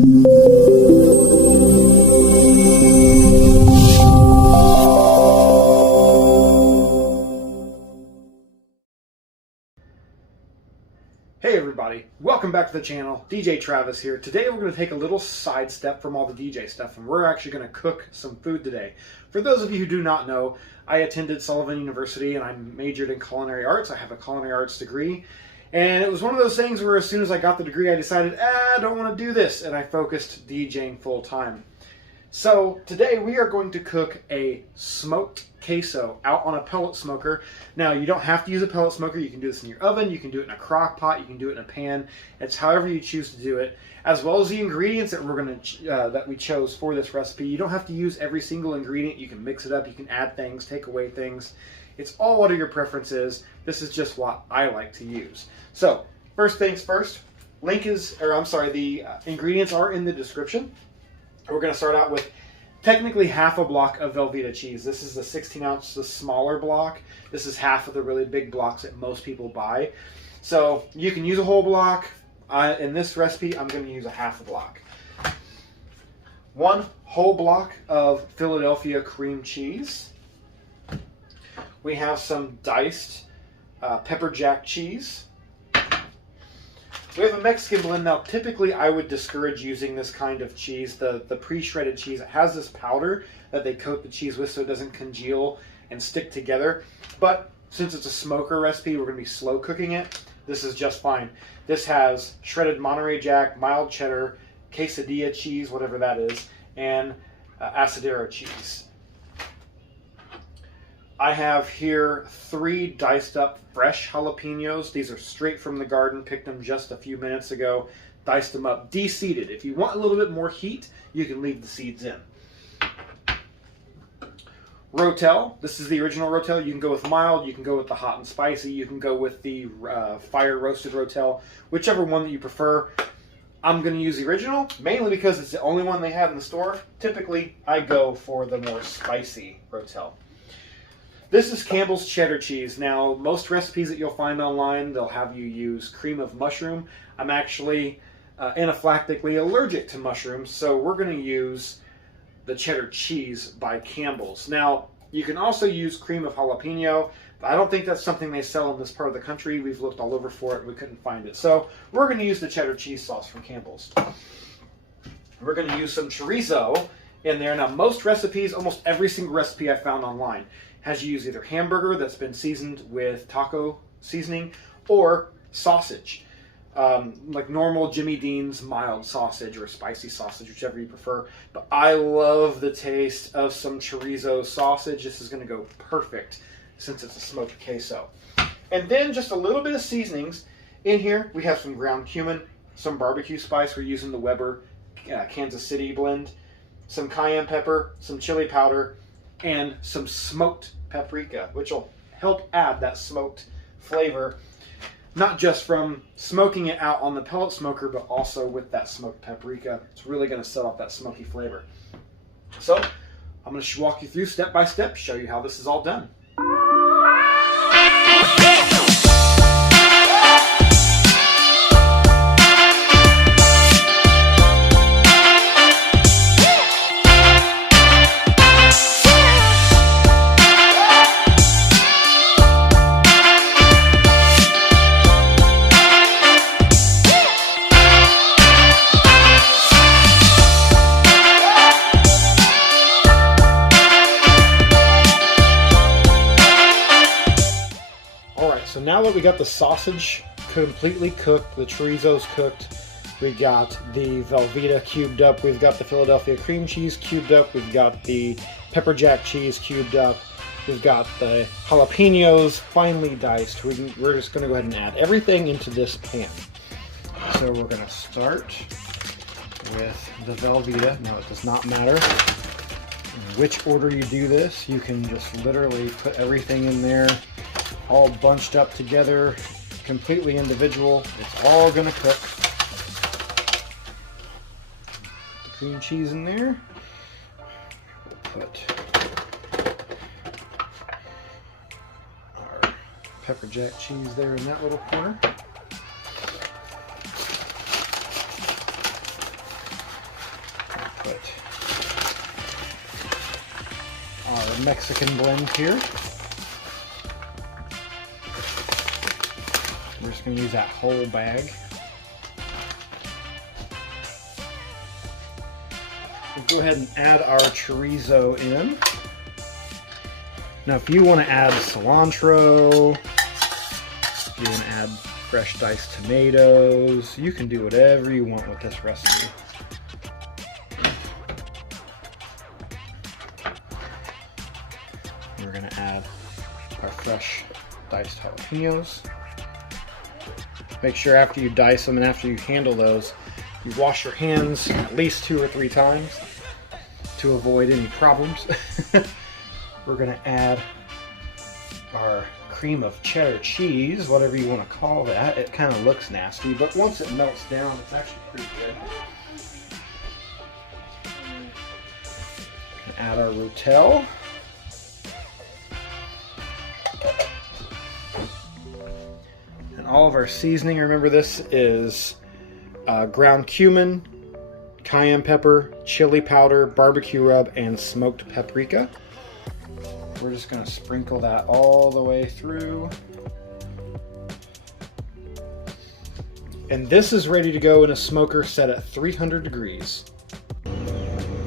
Hey everybody, welcome back to the channel. DJ Travis here. Today we're going to take a little sidestep from all the DJ stuff and we're actually going to cook some food today. For those of you who do not know, I attended Sullivan University and I majored in culinary arts. I have a culinary arts degree. And it was one of those things where as soon as I got the degree I decided, I don't want to do this, and I focused DJing full time. So today we are going to cook a smoked queso out on a pellet smoker. Now you don't have to use a pellet smoker. You can do this in your oven, you can do it in a crock pot, you can do it in a pan. It's however you choose to do it, as well as the ingredients that that we chose for this recipe. You don't have to use every single ingredient. You can mix it up, you can add things, take away things. It's all what your preference is. This is just what I like to use. So first things first, the ingredients are in the description. We're going to start out with technically half a block of Velveeta cheese. This is the 16 ounce, the smaller block. This is half of the really big blocks that most people buy. So you can use a whole block. In this recipe, I'm going to use a half a block. 1 whole block of Philadelphia cream cheese. We have some diced pepper jack cheese. We have a Mexican blend. Now, typically I would discourage using this kind of cheese, the pre-shredded cheese. It has this powder that they coat the cheese with so it doesn't congeal and stick together. But since it's a smoker recipe, we're going to be slow cooking it. This is just fine. This has shredded Monterey Jack, mild cheddar, quesadilla cheese, whatever that is, and asadero cheese. I have here 3 diced up fresh jalapenos. These are straight from the garden, picked them just a few minutes ago, diced them up, de-seeded. If you want a little bit more heat, you can leave the seeds in. Rotel, this is the original Rotel. You can go with mild, you can go with the hot and spicy, you can go with the fire roasted Rotel, whichever one that you prefer. I'm going to use the original, mainly because it's the only one they have in the store. Typically, I go for the more spicy Rotel. This is Campbell's cheddar cheese. Now, most recipes that you'll find online, they'll have you use cream of mushroom. I'm actually anaphylactically allergic to mushrooms, so we're going to use the cheddar cheese by Campbell's. Now, you can also use cream of jalapeno, but I don't think that's something they sell in this part of the country. We've looked all over for it, we couldn't find it. So, we're going to use the cheddar cheese sauce from Campbell's. We're going to use some chorizo in there. Now, most recipes, almost every single recipe I found online, has you use either hamburger that's been seasoned with taco seasoning or sausage, like normal Jimmy Dean's mild sausage or spicy sausage, whichever you prefer. But I love the taste of some chorizo sausage. This is going to go perfect since it's a smoked queso. And then just a little bit of seasonings. In here we have some ground cumin, some barbecue spice. We're using the Weber Kansas City blend, some cayenne pepper, some chili powder, and some smoked paprika, which will help add that smoked flavor, not just from smoking it out on the pellet smoker, but also with that smoked paprika. It's really going to set off that smoky flavor. So I'm going to walk you through step by step, show you how this is all done. So now that we got the sausage completely cooked, the chorizo's cooked, we got the Velveeta cubed up, we've got the Philadelphia cream cheese cubed up, we've got the pepper jack cheese cubed up, we've got the jalapenos finely diced. We're just going to go ahead and add everything into this pan. So we're going to start with the Velveeta. Now it does not matter in which order you do this. You can just literally put everything in there, all bunched up together, completely individual. It's all gonna cook. Put the cream cheese in there. Put our pepper jack cheese there in that little corner. Mexican blend here. We're just going to use that whole bag. We'll go ahead and add our chorizo in. Now if you want to add cilantro, if you want to add fresh diced tomatoes, you can do whatever you want with this recipe. We're going to add our fresh diced jalapenos. Make sure after you dice them and after you handle those, you wash your hands at least 2 or 3 times to avoid any problems. We're going to add our cream of cheddar cheese, whatever you want to call that. It kind of looks nasty, but once it melts down, it's actually pretty good. Add our Rotel. And all of our seasoning, remember this is ground cumin, cayenne pepper, chili powder, BBQ rub, and smoked paprika. We're just going to sprinkle that all the way through. And this is ready to go in a smoker set at 300 degrees.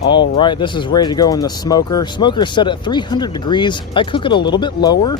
All right, this is ready to go in the smoker. Smoker set at 300 degrees. I cook it a little bit lower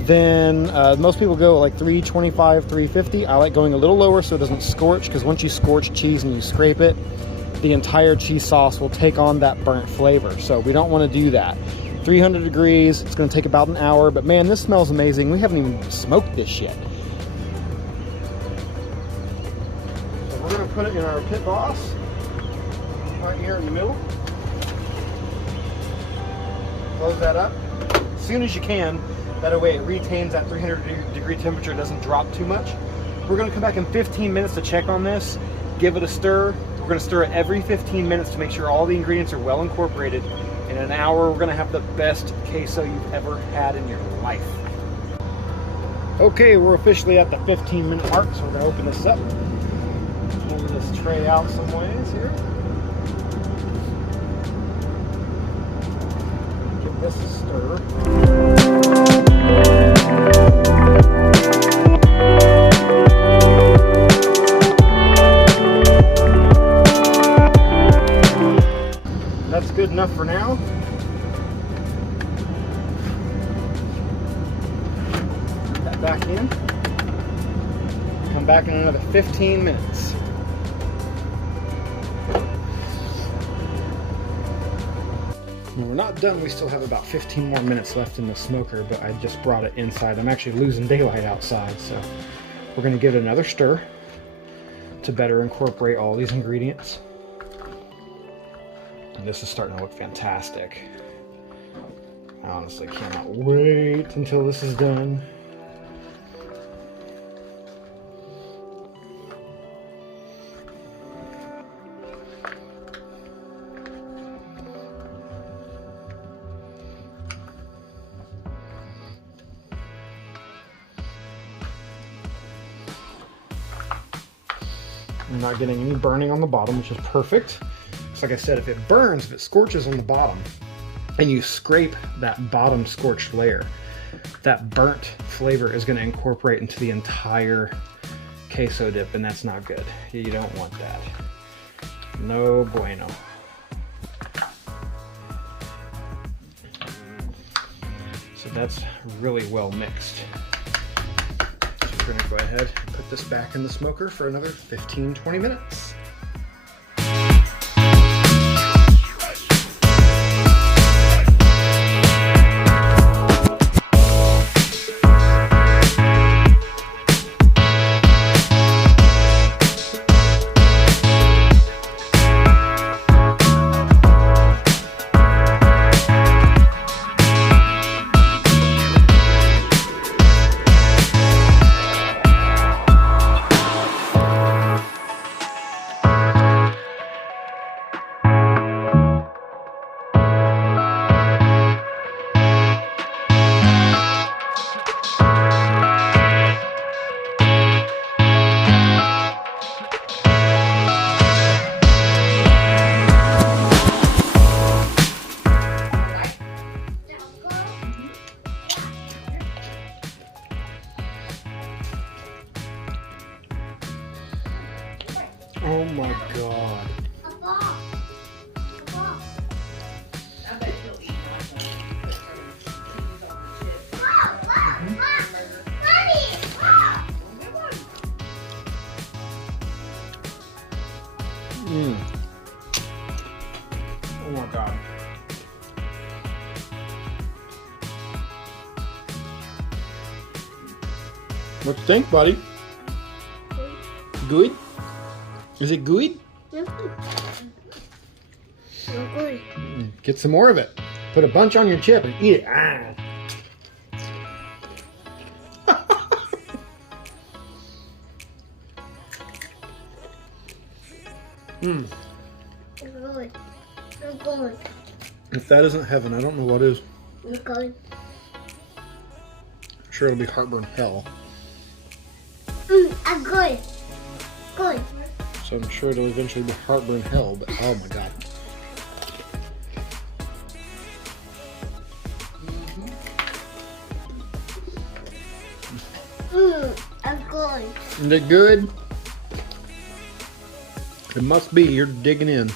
than most people go at like 325, 350. I like going a little lower so it doesn't scorch, because once you scorch cheese and you scrape it, the entire cheese sauce will take on that burnt flavor. So we don't want to do that. 300 degrees, it's going to take about an hour, but man, this smells amazing. We haven't even smoked this yet. So we're going to put it in our Pit Boss, right here in the middle. Close that up as soon as you can. That way it retains that 300 degree temperature, doesn't drop too much. We're going to come back in 15 minutes to check on this, give it a stir. We're going to stir it every 15 minutes to make sure all the ingredients are well incorporated. In an hour, we're going to have the best queso you've ever had in your life. Okay, we're officially at the 15-minute mark, so we're going to open this up. Pull this tray out some ways here. Give this a stir. That's good enough for now. Put that back in. Come back in another 15 minutes. And we're not done. We still have about 15 more minutes left in the smoker, but I just brought it inside. I'm actually losing daylight outside, so we're going to give it another stir to better incorporate all these ingredients. And this is starting to look fantastic. I honestly cannot wait until this is done. I'm not getting any burning on the bottom, which is perfect. So like I said, if it burns, if it scorches on the bottom, and you scrape that bottom scorched layer, that burnt flavor is going to incorporate into the entire queso dip, and that's not good. You don't want that. No bueno. So that's really well mixed. So we're going to go ahead and put this back in the smoker for another 15-20 minutes. Oh my god. Oh my god. What you think, buddy? Good? Is it good? Good. Get some more of it. Put a bunch on your chip and eat it. Ah. Good. Good. If that isn't heaven, I don't know what is. Good. I'm sure it'll be heartburn hell. I'm good. Good. So I'm sure it'll eventually be heartburn hell, but oh my god. I'm good. Is it good? It must be. You're digging in.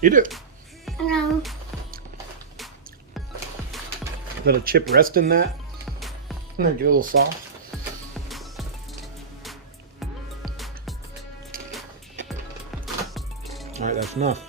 Eat it. No. Let a chip rest in that. And then get a little soft. Alright, that's enough.